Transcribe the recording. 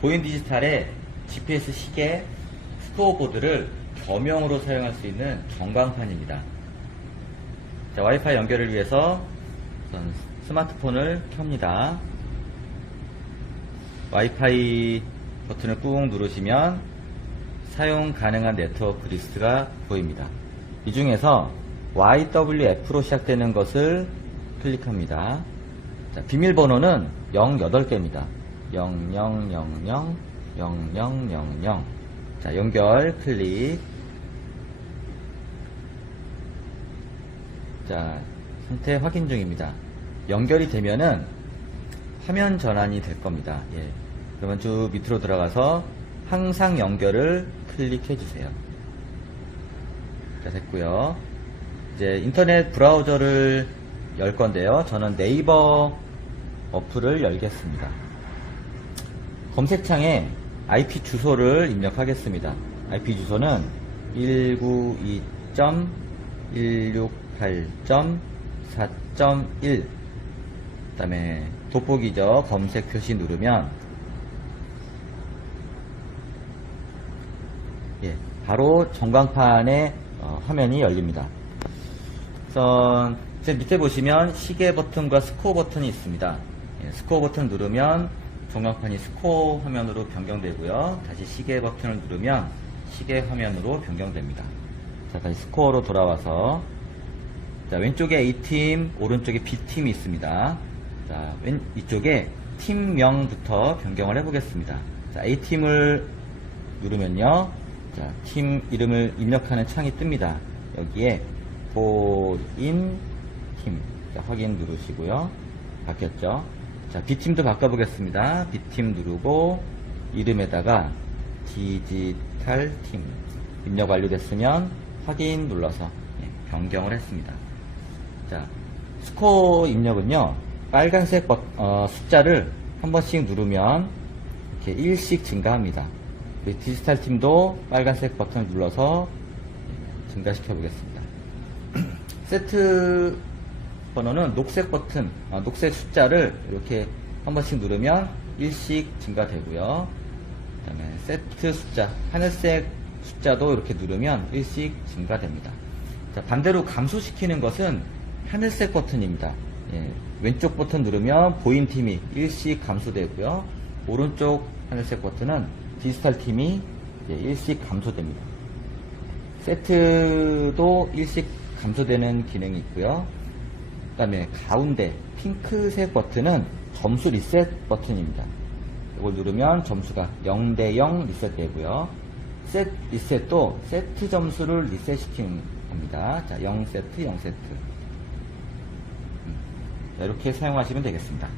보인 디지털의 GPS 시계, 스코어보드를 겸용으로 사용할 수 있는 전광판입니다. 자, 와이파이 연결을 위해서 스마트폰을 켭니다. 와이파이 버튼을 꾹 누르시면 사용 가능한 네트워크 리스트가 보입니다. 이 중에서 YWF로 시작되는 것을 클릭합니다. 자, 비밀번호는 08개입니다. 0000 0000 자, 연결 클릭. 자, 상태 확인 중입니다. 연결이 되면은 화면 전환이 될 겁니다. 예. 그러면 쭉 밑으로 들어가서 항상 연결을 클릭해 주세요. 자, 됐고요. 이제 인터넷 브라우저를 열 건데요. 저는 네이버 어플을 열겠습니다. 검색창에 IP 주소를 입력하겠습니다. IP 주소는 192.168.4.1 그 다음에 돋보기죠. 검색 표시 누르면 예, 바로 전광판의 어, 화면이 열립니다. 우선 제 밑에 보시면 시계 버튼과 스코어 버튼이 있습니다. 예, 스코어 버튼 누르면 전광판이 스코어 화면으로 변경되고요. 다시 시계 버튼을 누르면 시계 화면으로 변경됩니다. 자, 다시 스코어로 돌아와서 자, 왼쪽에 A팀, 오른쪽에 B팀이 있습니다. 자, 왼, 이쪽에 팀명부터 변경을 해보겠습니다. 자, A팀을 누르면요. 자, 팀 이름을 입력하는 창이 뜹니다. 여기에 보인 팀. 자, 확인 누르시고요. 바뀌었죠? 자, B팀도 바꿔보겠습니다. B팀 누르고 이름에다가 디지털 팀. 입력 완료됐으면 확인 눌러서 예, 변경을 했습니다. 자, 스코어 입력은요, 빨간색 버- 어, 숫자를 한 번씩 누르면 이렇게 1씩 증가합니다. 그 디지털 팀도 빨간색 버튼을 눌러서 증가시켜 보겠습니다. 세트 번호는 녹색 버튼, 아, 녹색 숫자를 이렇게 한 번씩 누르면 1씩 증가되고요. 그 다음에 세트 숫자, 하늘색 숫자도 이렇게 누르면 1씩 증가됩니다. 자, 반대로 감소시키는 것은 하늘색 버튼입니다. 예, 왼쪽 버튼 누르면 보인 팀이 1씩 감소되고요. 오른쪽 하늘색 버튼은 디지털 팀이 예, 1씩 감소됩니다. 세트도 일씩 감소되는 기능이 있고요. 그 다음에 가운데 핑크색 버튼은 점수 리셋 버튼입니다. 이걸 누르면 점수가 0대 0 리셋되고요. 셋 리셋도 세트 점수를 리셋시키는 겁니다. 자, 0세트, 0세트. 음, 이렇게 사용하시면 되겠습니다.